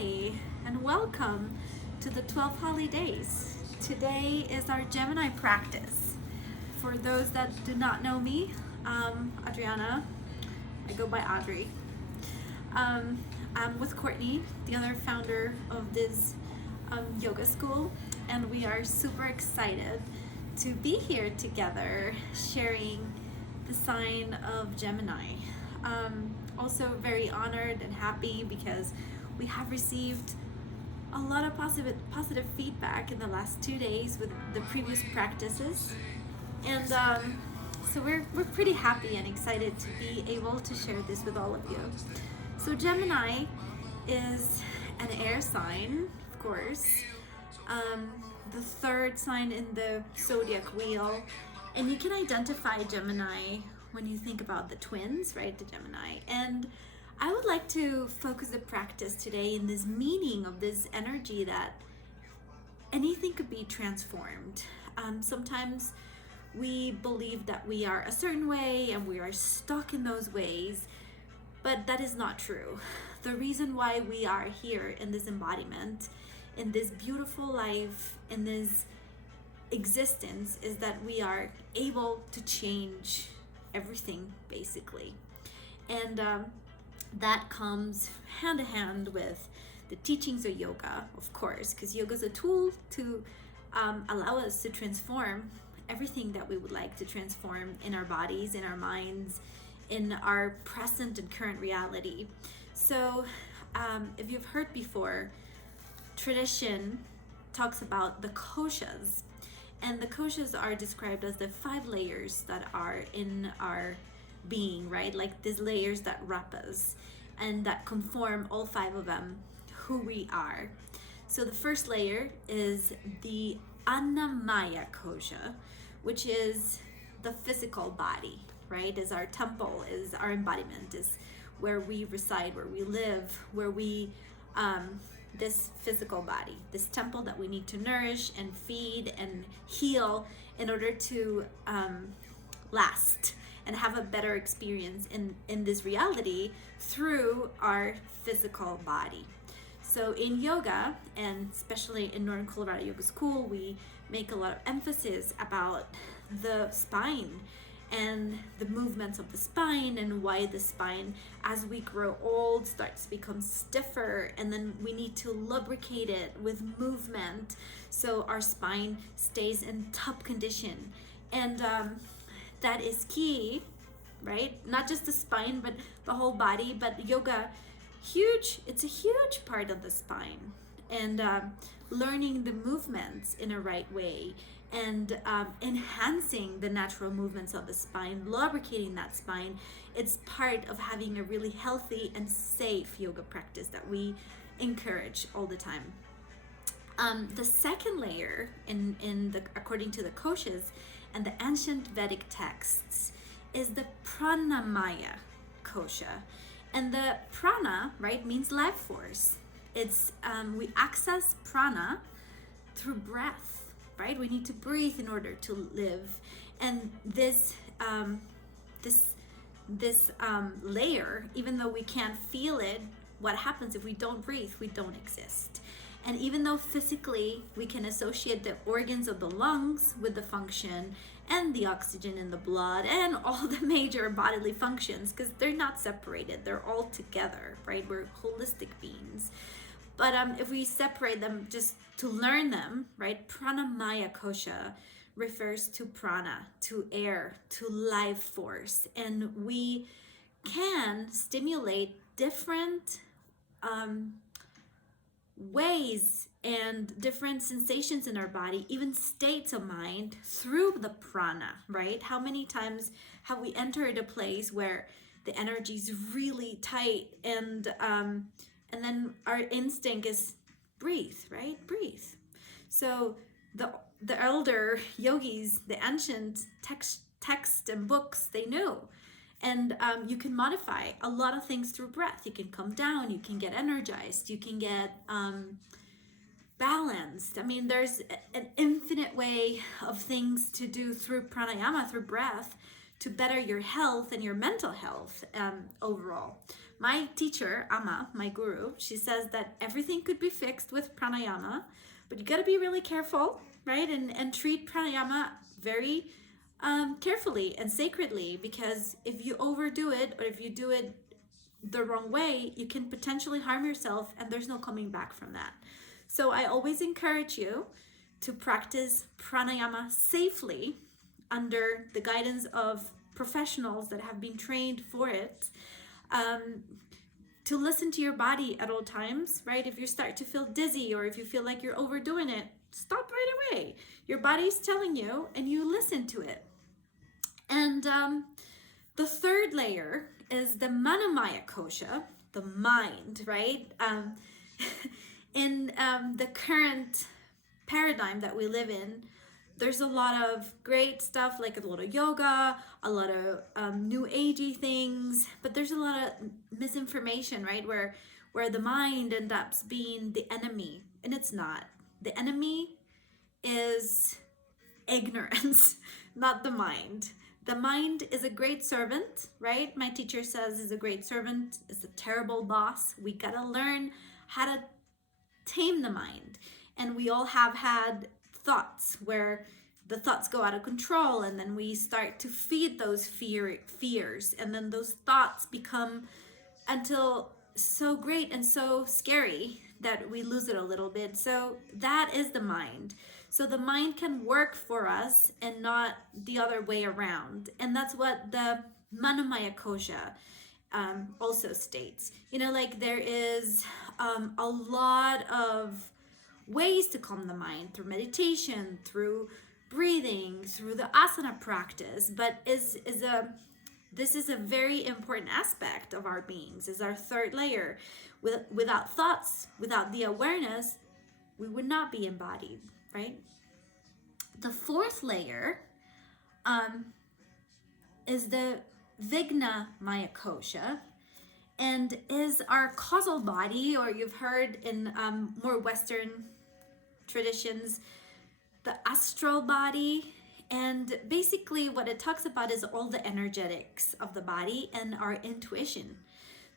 Hi, and welcome to the 12 holidays. Today is our Gemini practice. For those that do not know me, Adriana. I go by Audrey. I'm with Courtney, the other founder of this yoga school, and we are super excited to be here together sharing the sign of Gemini. Also very honored and happy because we have received a lot of positive feedback in the last 2 days with the previous practices, and so we're pretty happy and excited to be able to share this with all of you. So Gemini is an air sign, of course, the third sign in the zodiac wheel, and you can identify Gemini when you think about the twins, right? The Gemini. And I would like to focus the practice today in this meaning of this energy that anything could be transformed. Sometimes we believe that we are a certain way and we are stuck in those ways, but that is not true. The reason why we are here in this embodiment, in this beautiful life, in this existence, is that we are able to change everything, basically. And that comes hand in hand with the teachings of yoga, of course, because yoga is a tool to allow us to transform everything that we would like to transform in our bodies, in our minds, in our present and current reality. So if you've heard before, tradition talks about the koshas, and the koshas are described as the 5 layers that are in our being, right? Like these layers that wrap us and that conform, all 5 of them, who we are. So the first layer is the Annamaya kosha, which is the physical body, right? Is our temple, is our embodiment, is where we reside, where we live, where we this physical body, this temple that we need to nourish and feed and heal in order to last and have a better experience in this reality through our physical body. So in yoga, and especially in Northern Colorado Yoga School, we make a lot of emphasis about the spine and the movements of the spine, and why the spine, as we grow old, starts to become stiffer, and then we need to lubricate it with movement so our spine stays in top condition. And that is key, right? Not just the spine, but the whole body. But yoga, it's a huge part of the spine, and learning the movements in a right way, and enhancing the natural movements of the spine, lubricating that spine. It's part of having a really healthy and safe yoga practice that we encourage all the time. The second layer, according to the koshas and the ancient Vedic texts, is the Pranayama kosha. And the prana, right, means life force. It's we access prana through breath, right? We need to breathe in order to live. And this layer, even though we can't feel it, what happens if we don't breathe? We don't exist. And even though physically we can associate the organs of the lungs with the function and the oxygen in the blood and all the major bodily functions, because they're not separated, they're all together, right? We're holistic beings. But if we separate them just to learn them, right? Pranamaya kosha refers to prana, to air, to life force. And we can stimulate different ways and different sensations in our body, even states of mind, through the prana, right? How many times have we entered a place where the energy is really tight, and then our instinct is breathe, right? Breathe. So the elder yogis, the ancient text and books, they knew. And you can modify a lot of things through breath. You can come down, you can get energized, you can get balanced. I mean, there's an infinite way of things to do through pranayama, through breath, to better your health and your mental health overall. my teacher, Amma, my guru, she says that everything could be fixed with pranayama, but you got to be really careful, right? And treat pranayama very carefully and sacredly, because if you overdo it or if you do it the wrong way, you can potentially harm yourself, and there's no coming back from that. So I always encourage you to practice pranayama safely under the guidance of professionals that have been trained for it, to listen to your body at all times, right? If you start to feel dizzy or if you feel like you're overdoing it, stop right away. Your body's telling you, and you listen to it. And the third layer is the Manamaya Kosha, the mind, right? In the current paradigm that we live in, there's a lot of great stuff, like a lot of yoga, a lot of new agey things, but there's a lot of misinformation, right? Where the mind ends up being the enemy, and it's not. The enemy is ignorance, not the mind. The mind is a great servant, right? My teacher says is a great servant, is a terrible boss. We gotta learn how to tame the mind. And we all have had thoughts where the thoughts go out of control, and then we start to feed those fears, and then those thoughts become until so great and so scary that we lose it a little bit. So that is the mind. So the mind can work for us and not the other way around. And that's what the Manamaya Kosha also states. Like there is a lot of ways to calm the mind through meditation, through breathing, through the asana practice, but this is a very important aspect of our beings, is our third layer. Without thoughts, without the awareness, we would not be embodied, right? The fourth layer is the Vigna Maya Kosha, and is our causal body, or you've heard in more Western traditions, the astral body. And basically what it talks about is all the energetics of the body and our intuition,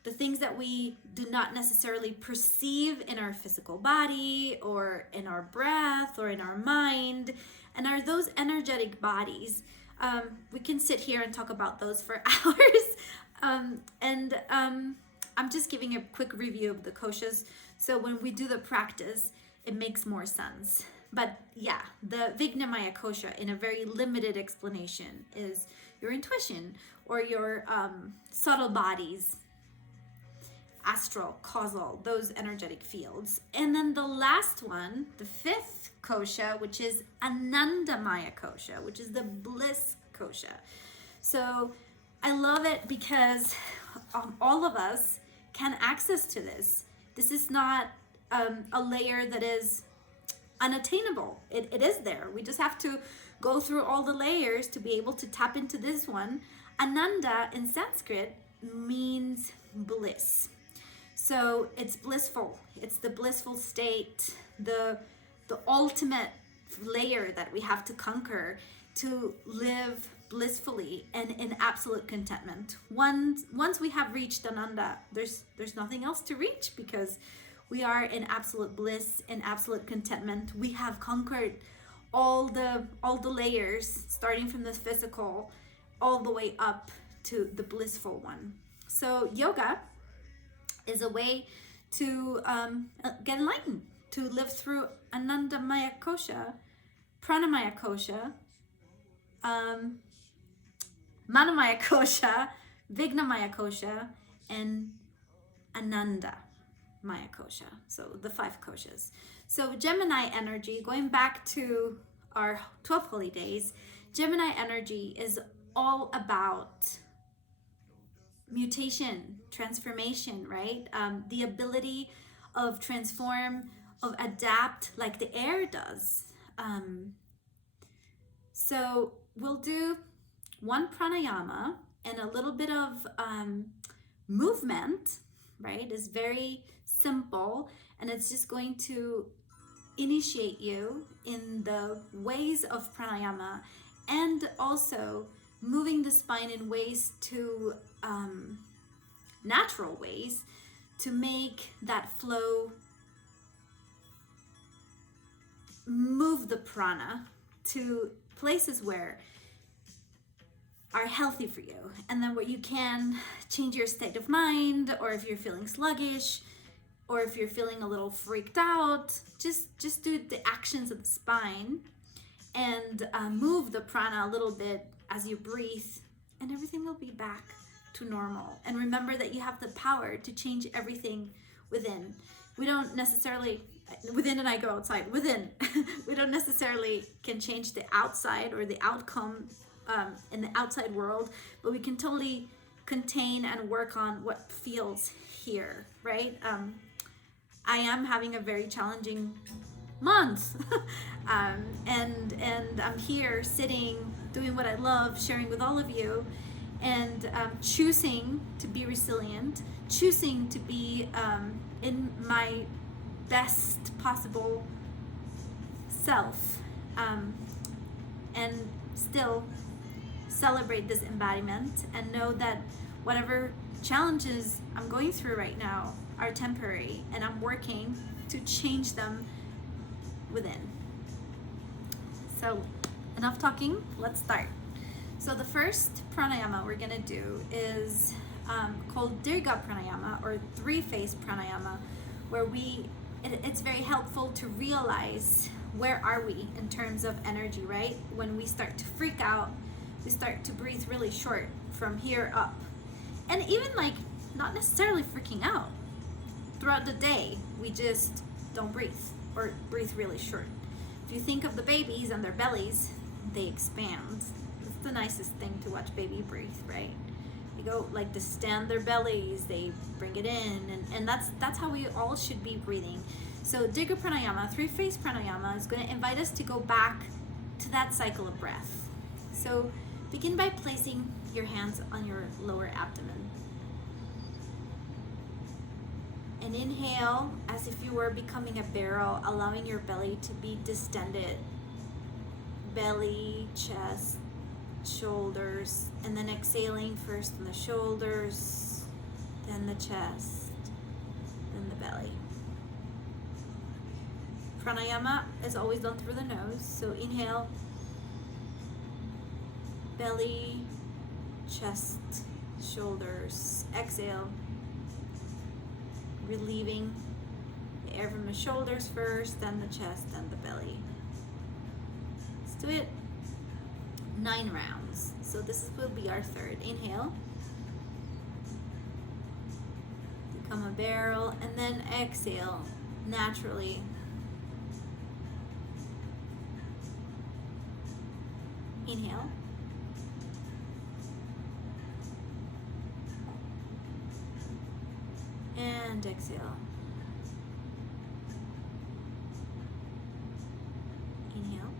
the things that we do not necessarily perceive in our physical body or in our breath or in our mind, and are those energetic bodies. We can sit here and talk about those for hours. I'm just giving a quick review of the koshas, so when we do the practice, it makes more sense. But yeah, the Vignamaya Kosha, in a very limited explanation, is your intuition, or your subtle bodies, astral, causal, those energetic fields. And then the last one, the fifth Kosha, which is Anandamaya Kosha, which is the Bliss Kosha. So I love it because all of us can access to this. This is not a layer that is unattainable. It is there. We just have to go through all the layers to be able to tap into this one. Ananda in Sanskrit means bliss. So it's blissful. It's the blissful state, the ultimate layer that we have to conquer to live blissfully and in absolute contentment. Once we have reached Ananda, there's nothing else to reach, because we are in absolute bliss and absolute contentment. We have conquered all the layers, starting from the physical all the way up to the blissful one. So yoga is a way to get enlightened, to live through Anandamaya Kosha, Pranamaya Kosha, Manamaya Kosha, Vignamaya Kosha, and Ananda Maya Kosha. So the 5 koshas. So Gemini energy, going back to our 12 holy days, Gemini energy is all about mutation, transformation, right? The ability of transform, of adapt like the air does. So we'll do one pranayama and a little bit of movement, right? It's very simple, and it's just going to initiate you in the ways of pranayama, and also moving the spine in ways to natural ways to make that flow move the prana to places where are healthy for you, and then where you can change your state of mind, or if you're feeling sluggish, or if you're feeling a little freaked out, just do the actions of the spine and move the prana a little bit as you breathe, and everything will be back to normal. And remember that you have the power to change everything within. We don't necessarily, within, and I go outside, within, we don't necessarily can change the outside or the outcome in the outside world, but we can totally contain and work on what feels here, right? I am having a very challenging month, and I'm here sitting, doing what I love, sharing with all of you, and choosing to be resilient, choosing to be in my best possible self, and still celebrate this embodiment and know that whatever challenges I'm going through right now are temporary, and I'm working to change them within. So enough talking, let's start. So the first pranayama we're gonna do is called Dirga Pranayama, or three-phase pranayama, where it's very helpful to realize where are we in terms of energy, right? When we start to freak out, we start to breathe really short from here up. And even like not necessarily freaking out. Throughout the day, we just don't breathe, or breathe really short. If you think of the babies and their bellies, they expand. It's the nicest thing to watch baby breathe, right? They go like to stand their bellies, they bring it in, and that's how we all should be breathing. So Dirga Pranayama, three-phase pranayama, is going to invite us to go back to that cycle of breath. So begin by placing your hands on your lower abdomen. And inhale as if you were becoming a barrel, allowing your belly to be distended. Belly, chest, shoulders, and then exhaling first on the shoulders, then the chest, then the belly. Pranayama is always done through the nose, so inhale, belly, chest, shoulders. Exhale, relieving the air from the shoulders first, then the chest, then the belly. Let's do it 9 rounds. So this will be our third. Inhale, become a barrel, and then exhale naturally. Inhale. And exhale. Inhale.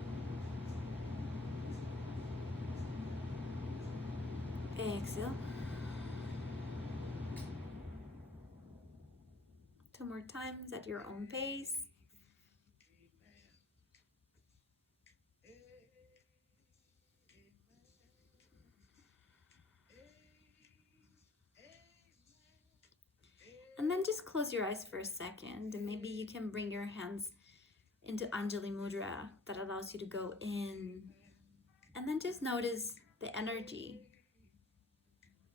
Exhale. 2 more times at your own pace. And then just close your eyes for a second, and maybe you can bring your hands into Anjali Mudra that allows you to go in. And then just notice the energy.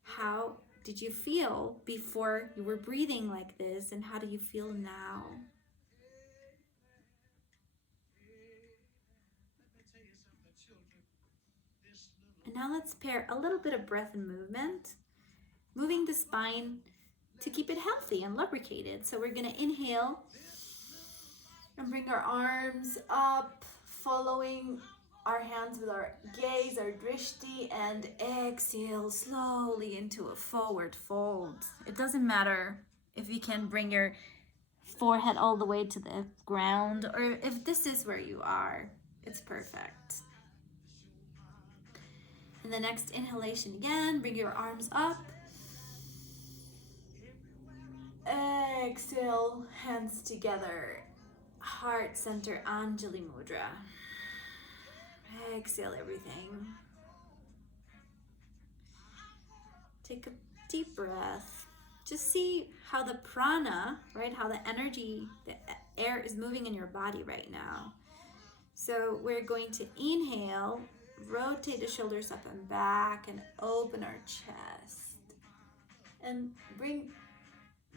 How did you feel before you were breathing like this, and how do you feel now? And now let's pair a little bit of breath and movement, moving the spine to keep it healthy and lubricated. So we're gonna inhale and bring our arms up, following our hands with our gaze, our drishti, and exhale slowly into a forward fold. It doesn't matter if you can bring your forehead all the way to the ground, or if this is where you are, it's perfect. And the next inhalation again, bring your arms up. Exhale, hands together, heart center, Anjali Mudra. Exhale everything. Take a deep breath. just see how the prana, right, how the energy, the air is moving in your body right now. So we're going to inhale, rotate the shoulders up and back, and open our chest. And bring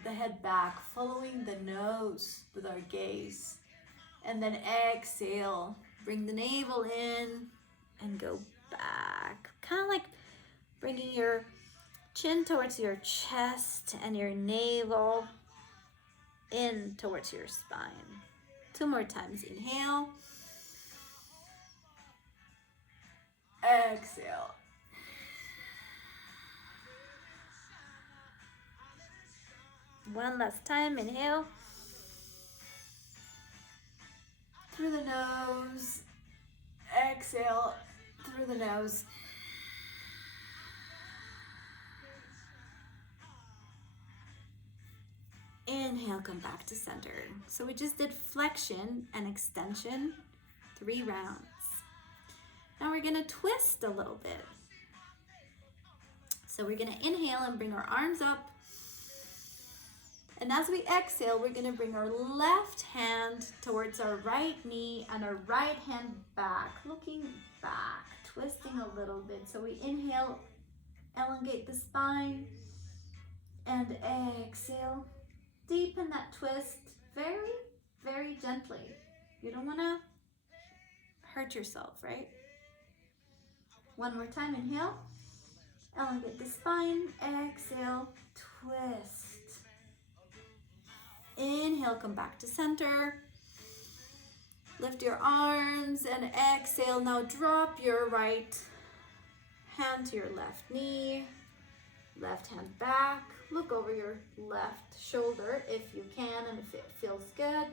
the head back, following the nose with our gaze. And then exhale, bring the navel in and go back. Kind of like bringing your chin towards your chest and your navel in towards your spine. 2 more times. Inhale. Exhale. One last time. Inhale. Through the nose. Exhale through the nose. Inhale, come back to center. So we just did flexion and extension, 3 rounds. Now we're gonna twist a little bit. So we're gonna inhale and bring our arms up. And as we exhale, we're gonna bring our left hand towards our right knee and our right hand back, looking back, twisting a little bit. So we inhale, elongate the spine, and exhale. Deepen that twist very, very gently. You don't wanna hurt yourself, right? One more time, inhale, elongate the spine, exhale, twist. Inhale, come back to center. Lift your arms and exhale. Now drop your right hand to your left knee, left hand back. Look over your left shoulder if you can and if it feels good.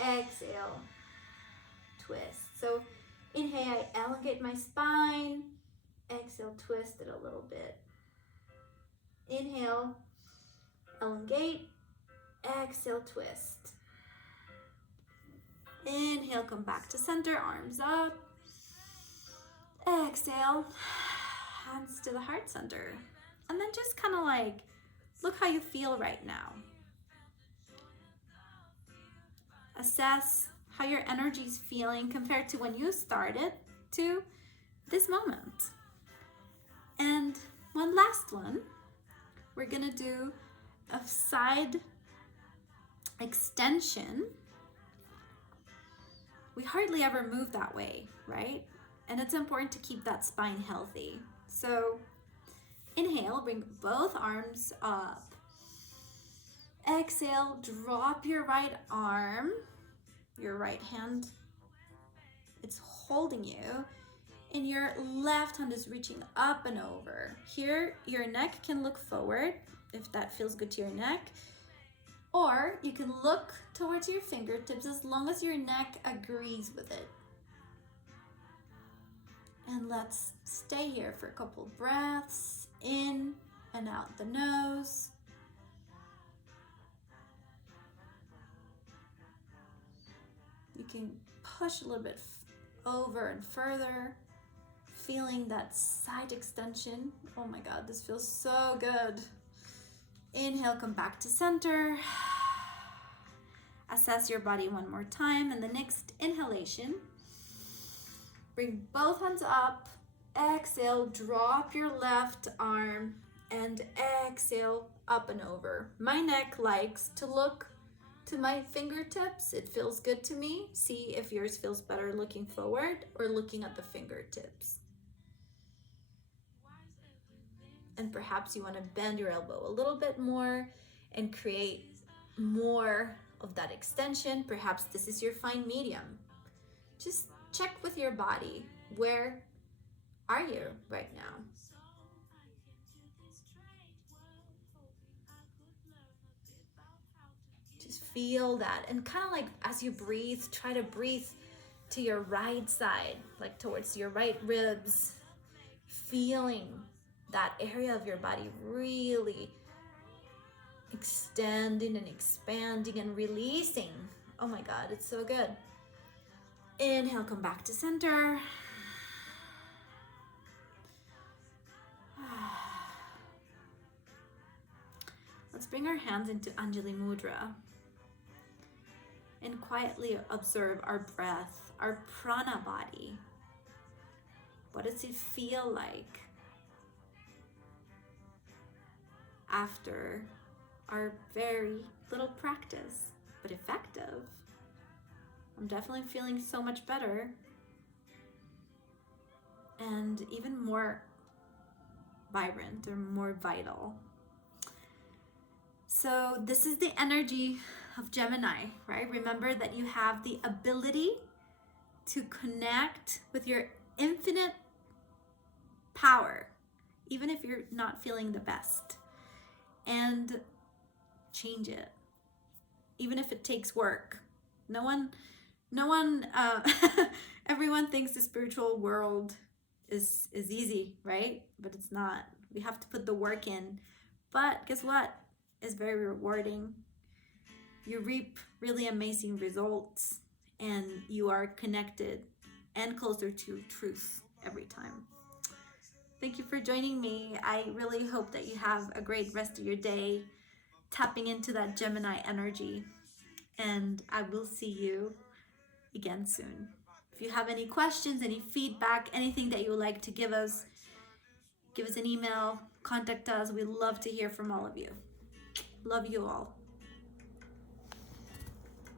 Exhale, twist. So inhale, I elongate my spine. Exhale, twist it a little bit. Inhale, elongate. Exhale, twist. Inhale, come back to center, arms up. Exhale, hands to the heart center. And then just kind of like, look how you feel right now. Assess how your energy is feeling compared to when you started to this moment. And one last one, we're gonna do a side extension. We hardly ever move that way, right? And it's important to keep that spine healthy. So inhale, bring both arms up. Exhale, drop your right arm, your right hand, it's holding you, and your left hand is reaching up and over. Here, your neck can look forward if that feels good to your neck. Or you can look towards your fingertips as long as your neck agrees with it. And let's stay here for a couple breaths, in and out the nose. You can push a little bit over and further, feeling that side extension. Oh my God, this feels so good. Inhale, come back to center. Assess your body one more time. And the next inhalation, bring both hands up. Exhale, drop your left arm and exhale up and over. My neck likes to look to my fingertips. It feels good to me. See if yours feels better looking forward or looking at the fingertips. And perhaps you want to bend your elbow a little bit more and create more of that extension. Perhaps this is your fine medium. Just check with your body. Where are you right now? Just feel that. And kind of like as you breathe, try to breathe to your right side, like towards your right ribs, feeling that area of your body really extending and expanding and releasing. Oh my God, it's so good. Inhale, come back to center. Let's bring our hands into Anjali Mudra and quietly observe our breath, our prana body. What does it feel like after our very little practice, but effective? I'm definitely feeling so much better and even more vibrant or more vital. So this is the energy of Gemini, right? Remember that you have the ability to connect with your infinite power, even if you're not feeling the best, and change it, even if it takes work. No one, everyone thinks the spiritual world is easy, right? But it's not. We have to put the work in. But guess what? It's very rewarding. You reap really amazing results, and you are connected and closer to truth every time. Thank you for joining me. I really hope that you have a great rest of your day, tapping into that Gemini energy. And I will see you again soon. If you have any questions, any feedback, anything that you would like to give us an email, contact us. We'd love to hear from all of you. Love you all.